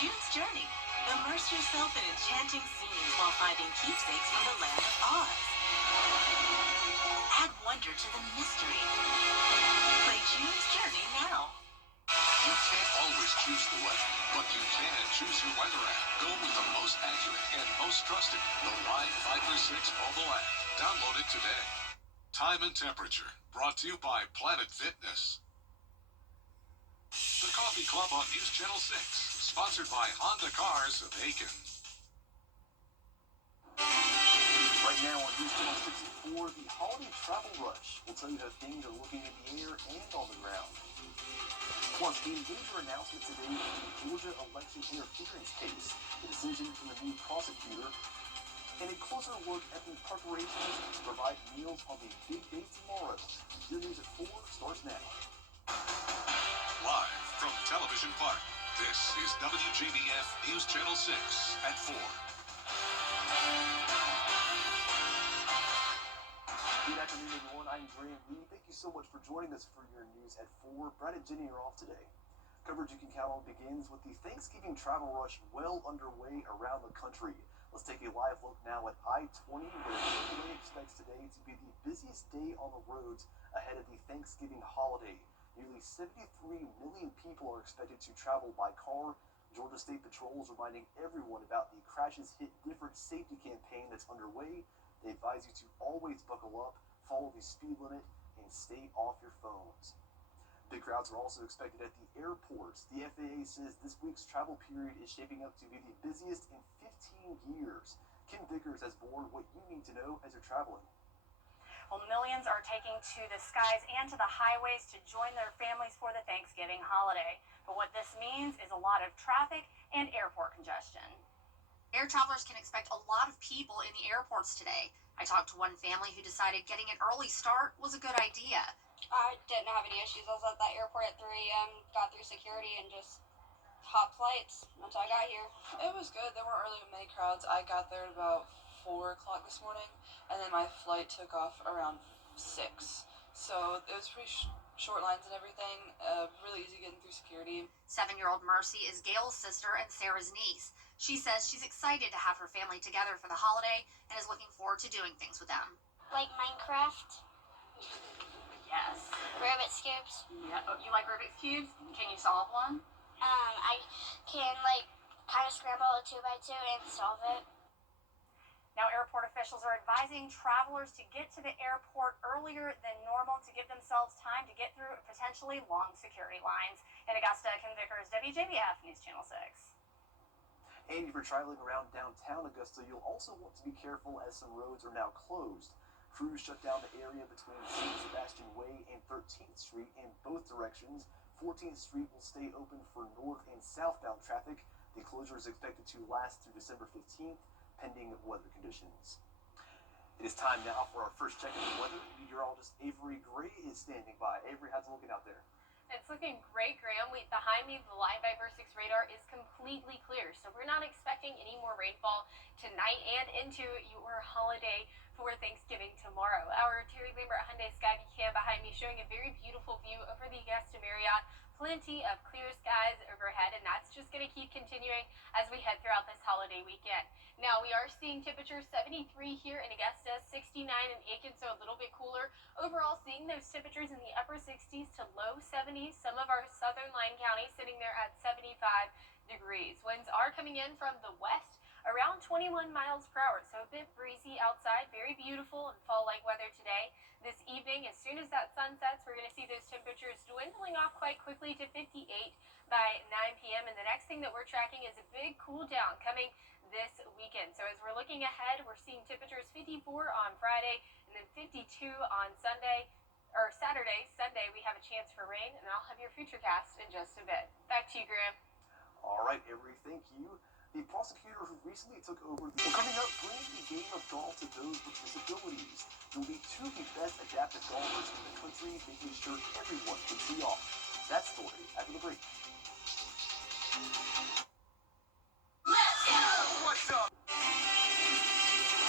June's Journey. Immerse yourself in enchanting scenes while finding keepsakes from the land of Oz. Add wonder to the mystery. Play June's Journey now. You can't always choose the weather, but you can choose your weather app. Go with the most accurate and most trusted, the Live 536 mobile app. Download it today. Time and temperature, brought to you by Planet Fitness. The Coffee Club on News Channel 6, sponsored by Honda Cars of Aiken. Right now on News Channel 64, the holiday travel rush. We'll tell you how things are looking in the air and on the ground. Plus, a major announcement today in the Georgia election interference case, the decision from the new prosecutor, and a closer look at the preparations to provide meals on the big day tomorrow. Your news at 4 starts now. Live from Television Park, this is WJBF News Channel 6 at 4. Good afternoon, everyone. I'm Graham Lee. Thank you so much for joining us for your news at 4. Brad and Jenny are off today. Coverage you can count on begins with the Thanksgiving travel rush well underway around the country. Let's take a live look now at I-20, where AAA expects today to be the busiest day on the roads ahead of the Thanksgiving holiday. Nearly 73 million people are expected to travel by car. Georgia State Patrol is reminding everyone about the Crashes Hit Different safety campaign that's underway. They advise you to always buckle up, follow the speed limit, and stay off your phones. Big crowds are also expected at the airports. The FAA says this week's travel period is shaping up to be the busiest in 15 years. Kim Vickers has more what you need to know as you're traveling. Well, millions are taking to the skies and to the highways to join their families for the Thanksgiving holiday. But what this means is a lot of traffic and airport congestion. Air travelers can expect a lot of people in the airports today. I talked to one family who decided getting an early start was a good idea. I didn't have any issues. I was at that airport at 3 a.m., got through security, and just hopped flights until I got here. It was good. There weren't really many crowds. I got there at about 4 o'clock this morning, and then my flight took off around 6. So it was pretty short lines and everything. Really easy getting through security. 7-year-old Mercy is Gail's sister and Sarah's niece. She says she's excited to have her family together for the holiday and is looking forward to doing things with them. Like Minecraft. Yes. Rubik's Cubes. Yeah. Oh, you like Rubik's Cubes? Can you solve one? I can, kind of scramble a 2x2 and solve it. Now, airport officials are advising travelers to get to the airport earlier than normal to give themselves time to get through potentially long security lines. In Augusta, Kim Vickers, WJBF News Channel 6. And if you're traveling around downtown Augusta, you'll also want to be careful as some roads are now closed. Crews shut down the area between St. Sebastian Way and 13th Street in both directions. 14th Street will stay open for north and southbound traffic. The closure is expected to last through December 15th, pending weather conditions. It is time now for our first check of the weather. Meteorologist Avery Gray is standing by. Avery, how's it looking out there? It's looking great, Graham. Behind me, the Line by Verse 6 radar is completely clear, so we're not expecting any more rainfall tonight and into your holiday for Thanksgiving tomorrow. Our Terry Lambert Hyundai Skyview cam behind me showing a very beautiful view over the Augusta Marriott. Plenty of clear skies overhead, and that's just going to keep continuing as we head throughout this holiday weekend. Now, we are seeing temperatures 73 here in Augusta, 69 in Aiken, so a little bit cooler. Overall, seeing those temperatures in the upper 60s to low 70s. Some of our southern line counties sitting there at 75 degrees. Winds are coming in from the west, around 21 miles per hour, so a bit breezy outside. Very beautiful and fall-like weather today. This evening, as soon as that sun sets, we're going to see those temperatures dwindling off quite quickly to 58 by 9 p.m. And the next thing that we're tracking is a big cool down coming this weekend. So as we're looking ahead, we're seeing temperatures 54 on Friday and then 52 on Saturday. Sunday, we have a chance for rain, and I'll have your futurecast in just a bit. Back to you, Graham. All right, Avery, thank you. The prosecutor who recently took over coming up, bringing the game of golf to those with disabilities. You'll meet 2 of the best adaptive golfers in the country, making sure everyone can see off. That story after the break. Let's go! What's up?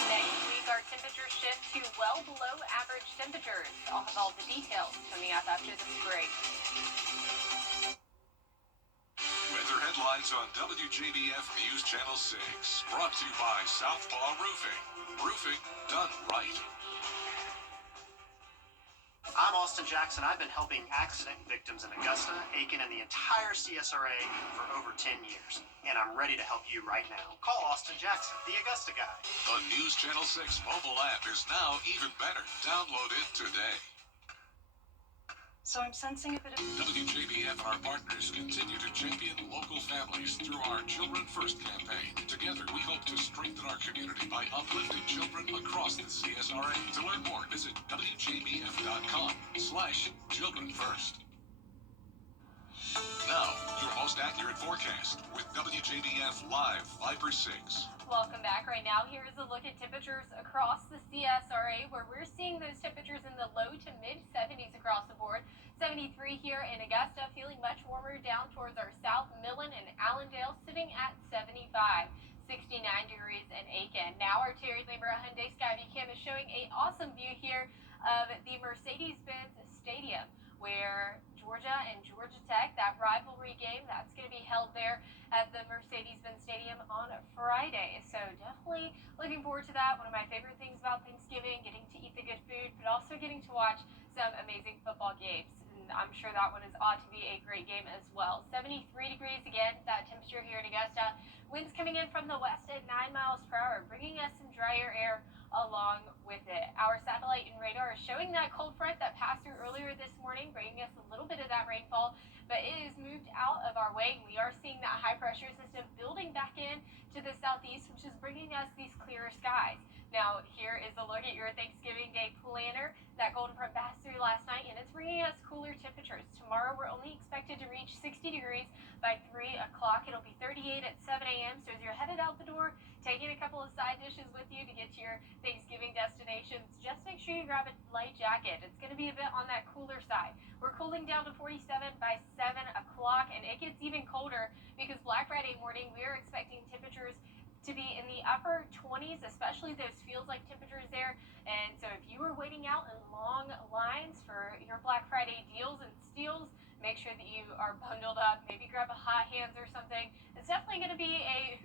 Next week, our temperatures shift to well below average temperatures. I'll have all the details coming up after this break. Weather headlines headlines on WJBF News Channel 6. Brought to you by Southpaw Roofing. Roofing done right. I'm Austin Jackson. I've been helping accident victims in Augusta, Aiken, and the entire CSRA for over 10 years. And I'm ready to help you right now. Call Austin Jackson, the Augusta guy. The News Channel 6 mobile app is now even better. Download it today. So I'm sensing a bit of... WJBF and our partners continue to champion local families through our Children First campaign. Together, we hope to strengthen our community by uplifting children across the CSRA. To learn more, visit WJBF.com/Children First. Now, your most accurate forecast with WJBF Live Viper 6. Welcome back. Right now, here is a look at temperatures across the CSRA, where we're seeing those temperatures in the low to mid 70s across the board. 73 here in Augusta, feeling much warmer down towards our South Millen and Allendale, sitting at 75. 69 degrees in Aiken. Now our Terry Labor Hyundai Skyview Cam is showing an awesome view here of the Mercedes-Benz Stadium, where Georgia and Georgia Tech, that rivalry game, that's going to be held there at the Mercedes-Benz Stadium on Friday. So definitely looking forward to that. One of my favorite things about Thanksgiving, getting to eat the good food, but also getting to watch some amazing football games. And I'm sure that one is ought to be a great game as well. 73 degrees again, that temperature here in Augusta. Winds coming in from the west at 9 miles per hour, bringing us some drier air along with it. Our satellite and radar is showing that cold front that passed through earlier this morning, bringing us a little bit of that rainfall, but it is moved out of our way. We are seeing that high pressure system building back in to the southeast, which is bringing us these clearer skies. Now, here is a look at your Thanksgiving Day planner. That golden front passed through last night, and it's bringing us cooler temperatures. Tomorrow, we're only expected to reach 60 degrees by 3 o'clock. It'll be 38 at 7 a.m. So as you're headed out the door, taking a couple of side dishes with you to get to your Thanksgiving destinations, just make sure you grab a light jacket. It's going to be a bit on that cooler side. We're cooling down to 47 by 7 o'clock, and it gets even colder because Black Friday morning, we are expecting temperatures to be in the upper 20s, especially those feels like temperatures there. And so if you were waiting out in long lines for your Black Friday deals and steals, make sure that you are bundled up. Maybe grab a hot hands or something. It's definitely going to be a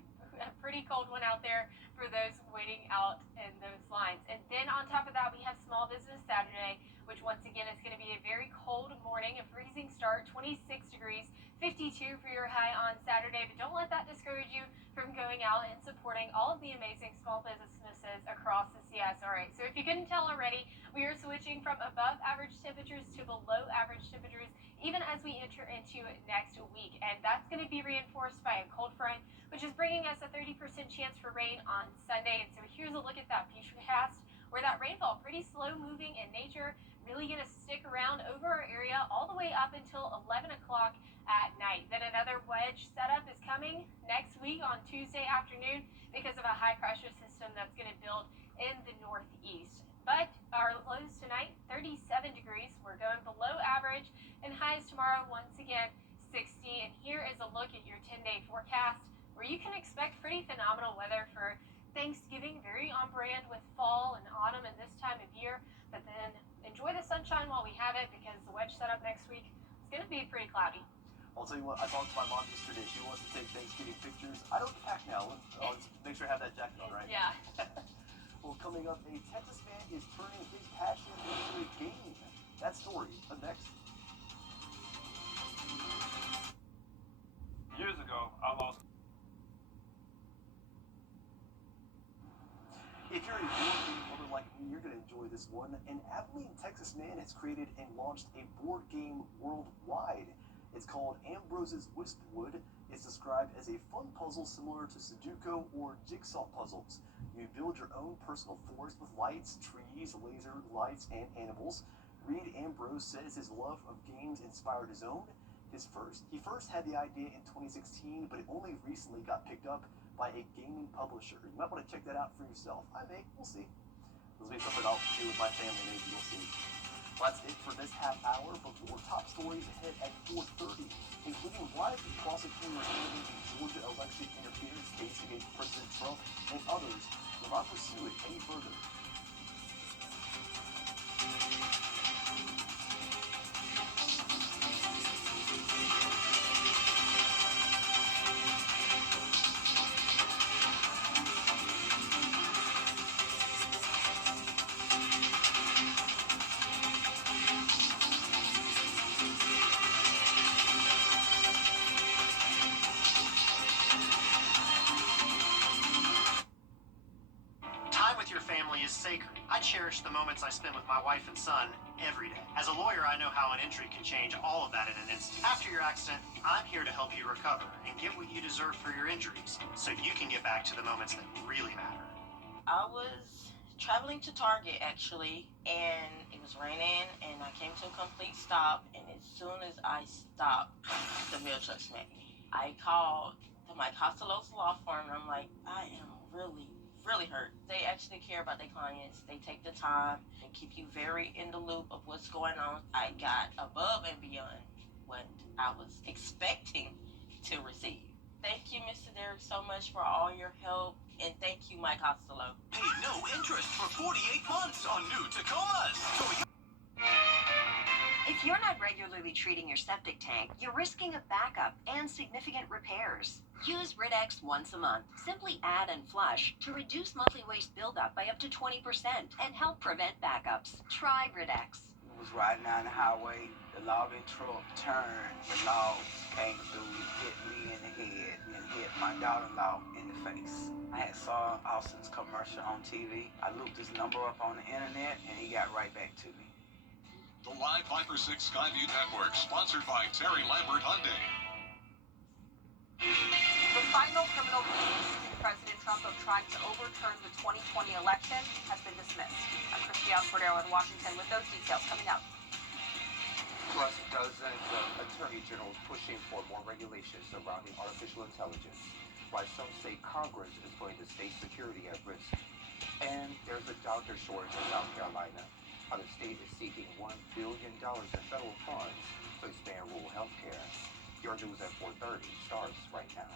pretty cold one out there for those waiting out in those lines. And then on top of that, we have Small Business Saturday, which once again is going to be a very cold morning, a freezing start, 26 degrees, 52 for your high on Saturday. But don't let that discourage you from going out and supporting all of the amazing small businesses across the CSRA. So if you couldn't tell already, we are switching from above average temperatures to below average temperatures even as we enter into next week. And that's going to be reinforced by a cold front, which is bringing us a 30% chance for rain on Sunday. And so here's a look at that futurecast, where that rainfall, pretty slow moving in nature, really going to stick around over our area all the way up until 11 o'clock at night. Then another wedge setup is coming next week on Tuesday afternoon because of a high pressure system that's going to build in the northeast. But our lows tonight, 37 degrees. We're going below average, and highs tomorrow, once again, 60. And here is a look at your 10-day forecast, where you can expect pretty phenomenal weather for Thanksgiving, very on brand with fall and autumn and this time of year. But then enjoy the sunshine while we have it, because the wedge setup next week is going to be pretty cloudy. I'll tell you what, I talked to my mom yesterday. She wants to take Thanksgiving pictures. I don't pack now. I'll just make sure I have that jacket on, right? Yeah. Well, coming up, a Texas man is turning his passion into a game. That story up next. Years ago, I lost. If you're a board game lover like me, you're going to enjoy this one. An Abilene, Texas man has created and launched a board game worldwide. It's called Ambrose's Wispwood. It's described as a fun puzzle similar to Sudoku or jigsaw puzzles. You build your own personal forest with lights, trees, laser lights, and animals. Reed Ambrose says his love of games inspired his own. He first had the idea in 2016, but it only recently got picked up by a gaming publisher. You might want to check that out for yourself. I may. We'll see. This will be something I'll do with my family, maybe. We'll see. Well, that's it for this half hour, but more top stories ahead at 4:30, including why the prosecutors handling the Georgia election interference case against President Trump and others will not pursue it any further. family is sacred. I cherish the moments I spend with my wife and son every day. As a lawyer, I know how an injury can change all of that in an instant. After your accident, I'm here to help you recover and get what you deserve for your injuries so you can get back to the moments that really matter. I was traveling to Target actually, and it was raining, and I came to a complete stop, and as soon as I stopped, the mail truck smacked me. I called the Mike Costello's law firm, and I'm like, I am really hurt. They actually care about their clients. They take the time and keep you very in the loop of what's going on. I got above and beyond what I was expecting to receive. Thank you, Mr. Derrick, so much for all your help, and thank you, Mike Costello. Pay no interest for 48 months on new Tacomas. If you're not regularly treating your septic tank, you're risking a backup and significant repairs. Use Rid-X once a month. Simply add and flush to reduce monthly waste buildup by up to 20% and help prevent backups. Try Rid-X. I was riding down the highway, the logging truck turned, the logs came through, hit me in the head, and hit my daughter-in-law in the face. I had saw Austin's commercial on TV. I looked his number up on the internet, and he got right back to me. The Live 5-6 Skyview Network, sponsored by Terry Lambert Hyundai. The final criminal case President Trump of trying to overturn the 2020 election has been dismissed. I'm Christiane Cordero in Washington with those details coming up. Plus, dozens of attorney generals pushing for more regulations surrounding artificial intelligence, while some say Congress is putting the state security at risk. And there's a doctor shortage in South Carolina. How the state is seeking $1 billion in federal funds to expand rural health care. Your news at 4:30 starts right now.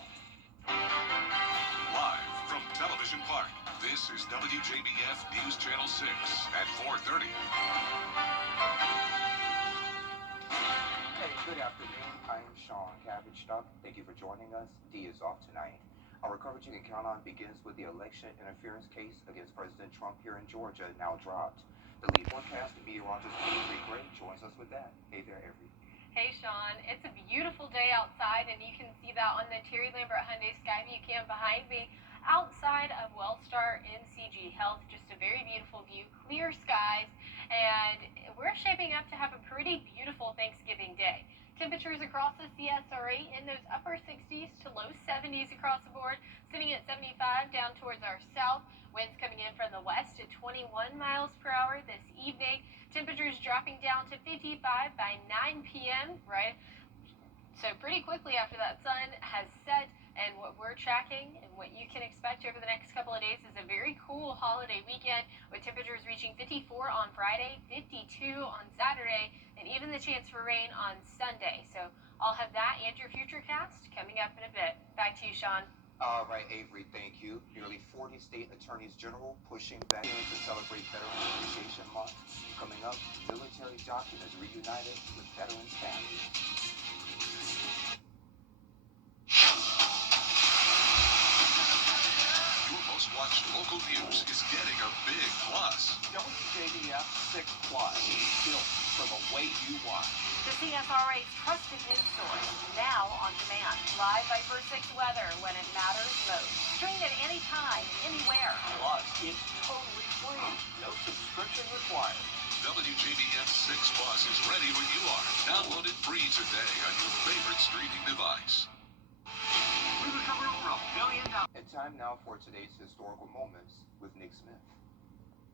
Live from Television Park, this is WJBF News Channel 6 at 4:30. Hey, good afternoon. I am Sean Cabbage Stock. Thank you for joining us. D is off tonight. Our coverage you can count on begins with the election interference case against President Trump here in Georgia, now dropped. The lead forecast meteorologist Avery Gray joins us with that. Hey there, Avery. Hey Sean, it's a beautiful day outside, and you can see that on the Terry Lambert Hyundai Skyview cam behind me outside of Wellstar MCG Health. Just a very beautiful view, clear skies, and we're shaping up to have a pretty beautiful Thanksgiving day. Temperatures across the CSRA in those upper 60s to low 70s across the board, sitting at 75 down towards our south. Winds coming in from the west at 21 miles per hour this evening. Temperatures dropping down to 55 by 9 p.m., right? So pretty quickly after that sun has set, and what we're tracking and what you can expect over the next couple of days is a very cool holiday weekend with temperatures reaching 54 on Friday, 52 on Saturday, and even the chance for rain on Sunday. So I'll have that and your futurecast coming up in a bit. Back to you, Sean. All right, Avery, thank you. Nearly 40 state attorneys general pushing back to celebrate Veterans Appreciation Month. Coming up, military documents reunited with veterans' families. Your most watched local news is getting a big plus. WJBF 6 Plus, built for the way you watch. The CSRA's trusted news source, now on demand. Live Viper 6 weather when it matters most. Stream it anytime, anywhere. Plus, it's totally free. No subscription required. WJBF 6 Plus is ready when you are. Download it free today on your favorite streaming device. We recover over $1 billion. And time now for today's historical moments with Nick Smith.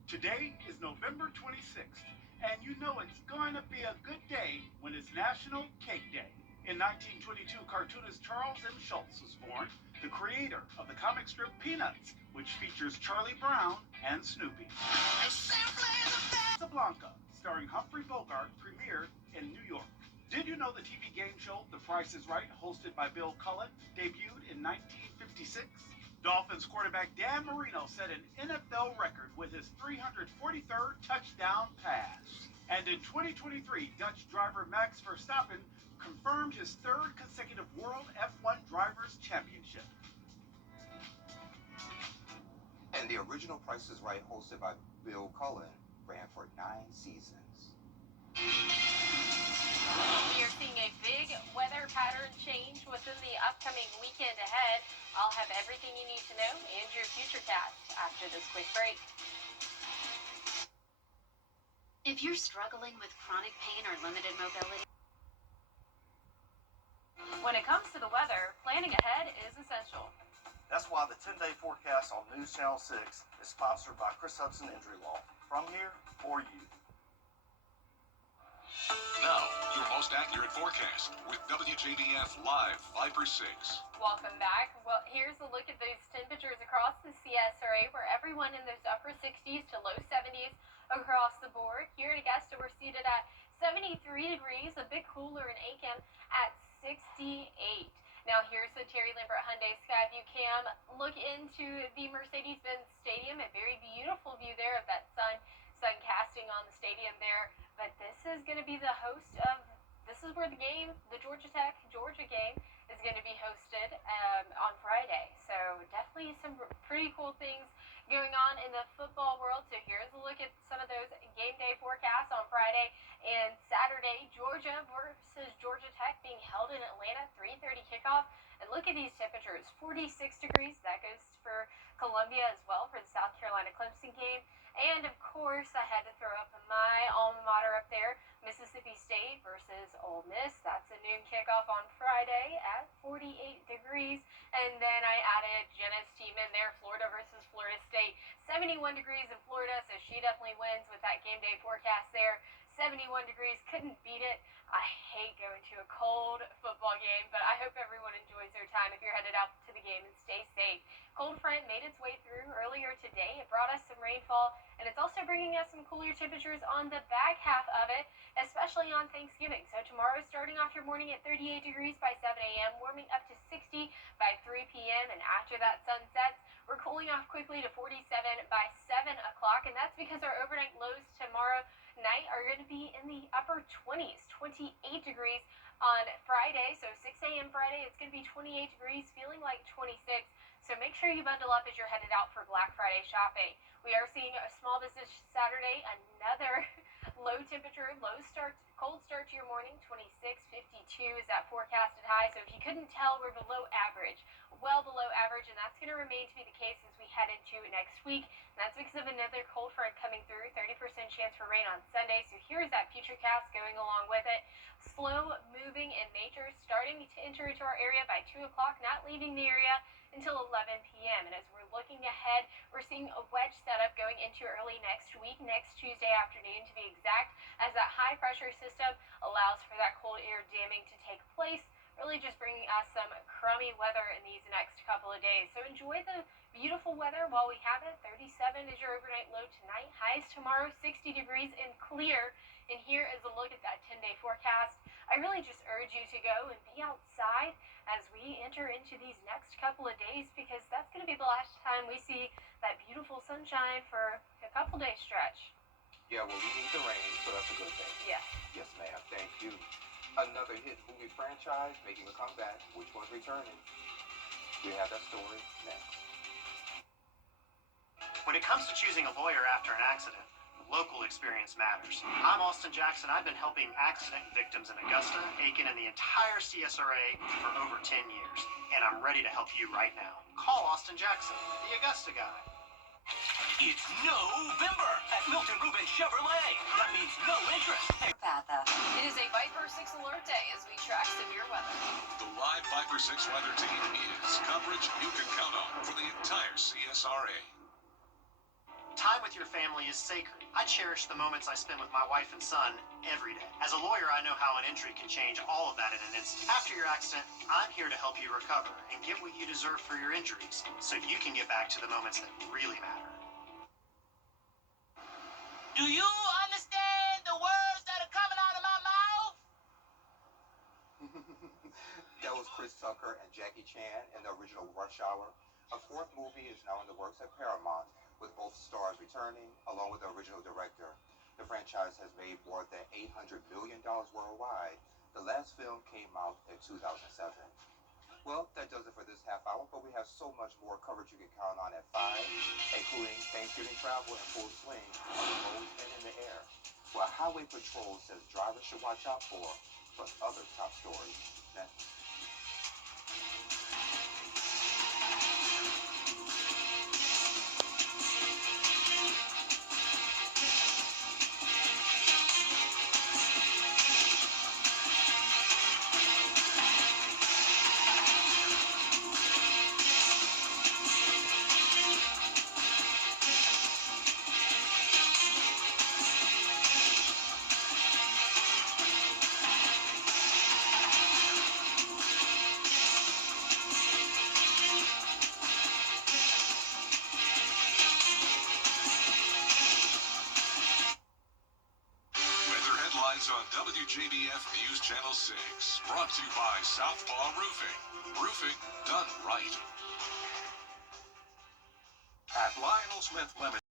Today is November 26th, and you know it's going to be a good day when it's National Cake Day. In 1922, cartoonist Charles M. Schulz was born, the creator of the comic strip Peanuts, which features Charlie Brown and Snoopy. Casablanca, starring Humphrey Bogart, premiered in New York. Did you know the TV game show The Price is Right, hosted by Bill Cullen, debuted in 1956? Dolphins quarterback Dan Marino set an NFL record with his 343rd touchdown pass. And in 2023, Dutch driver Max Verstappen confirmed his third consecutive World F1 Drivers' Championship. And the original Price is Right, hosted by Bill Cullen, ran for 9 seasons. We are seeing a big weather pattern change within the upcoming weekend ahead. I'll have everything you need to know and your futurecast after this quick break. If you're struggling with chronic pain or limited mobility, When it comes to the weather, planning ahead is essential. That's why the 10-day forecast on News Channel 6 is sponsored by Chris Hudson Injury Law. From here, for you. Now, your most accurate forecast with WJBF Live Viper 6. Welcome back. Well, here's a look at those temperatures across the CSRA, where everyone in those upper 60s to low 70s across the board. Here in Augusta, we're seated at 73 degrees, a bit cooler in Aiken at 68. Now here's the Terry Lambert Hyundai Skyview Cam. Look into the Mercedes-Benz Stadium, a very beautiful view there of that sun casting on the stadium there. But this is going to be the host of, this is where the game, the Georgia game, is going to be hosted on Friday. So definitely some pretty cool things going on in the football world. So here's a look at some of those game day forecasts on Friday and Saturday. Georgia versus Georgia Tech being held in Atlanta, 3:30 kickoff. And look at these temperatures, 46 degrees. That goes for Columbia as well for the South Carolina Clemson game. And of course, I had to throw up my alma mater up there, Mississippi State versus Ole Miss. That's a noon kickoff on Friday at 48 degrees. And then I added Jenna's team in there, Florida versus Florida State. 71 degrees in Florida, so she definitely wins with that game day forecast there. 71 degrees, couldn't beat it. I hate going to a cold football game, but I hope everyone enjoys their time if you're headed out to the game, and stay safe. Cold front made its way through earlier today. It brought us some rainfall, and it's also bringing us some cooler temperatures on the back half of it, especially on Thanksgiving. So tomorrow, starting off your morning at 38 degrees by 7 a.m., warming up to 60 by 3 p.m., and after that sun sets, we're cooling off quickly to 47 by 7 o'clock, and that's because our overnight lows tomorrow night are going to be in the upper 20s, 28 degrees on Friday. So 6 a.m. Friday, it's going to be 28 degrees, feeling like 26. So make sure you bundle up as you're headed out for Black Friday shopping. We are seeing a small business Saturday, another low temperature, cold start to your morning, 26, 52 is that forecasted high. So if you couldn't tell, we're below average, well below average, and that's going to remain to be the case as we head into next week. And that's because of another cold front coming through, 30% chance for rain on Sunday. So here's that futurecast going along with it. Slow moving in nature, starting to enter into our area by 2 o'clock, not leaving the area until 11 p.m. And as we're looking ahead, we're seeing a wedge setup going into early next week, next Tuesday afternoon to be exact, as that high pressure system allows for that cold air damming to take place, really just bringing us some crummy weather in these next couple of days. So enjoy the beautiful weather while we have it. 37 is your overnight low tonight. Highs tomorrow, 60 degrees and clear. And here is a look at that 10-day forecast. I really just urge you to go and be outside as we enter into these next couple of days, because that's going to be the last time we see that beautiful sunshine for a couple day stretch. Yeah, well, we need the rain, so that's a good thing. Yes. Yes, ma'am. Thank you. Another hit movie franchise making a comeback. Which one's returning? We have that story next. When it comes to choosing a lawyer after an accident, local experience matters. I'm Austin Jackson. I've been helping accident victims in Augusta, Aiken, and the entire CSRA for over 10 years, and I'm ready to help you right now. Call Austin Jackson, the Augusta guy. It's November at Milton Rubin Chevrolet. That means no interest. It is a Viper 6 alert day as we track severe weather. The live Viper 6 weather team is coverage you can count on for the entire CSRA. Time with your family is sacred. I cherish the moments I spend with my wife and son every day. As a lawyer, I know how an injury can change all of that in an instant. After your accident, I'm here to help you recover and get what you deserve for your injuries, so you can get back to the moments that really matter. Do you understand the words that are coming out of my mouth? That was Chris Tucker and Jackie Chan in the original Rush Hour. A fourth movie is now in the works at Paramount, with both stars returning, along with the original director. The franchise has made more than $800 million worldwide. The last film came out in 2007. Well, that does it for this half hour, but we have so much more coverage you can count on at 5, including Thanksgiving travel in full swing on the road and in the air. Well, Highway Patrol says drivers should watch out for, plus other top stories. Next. WJBF News Channel 6. Brought to you by Southpaw Roofing. Roofing done right. At Lionel Smith Limited.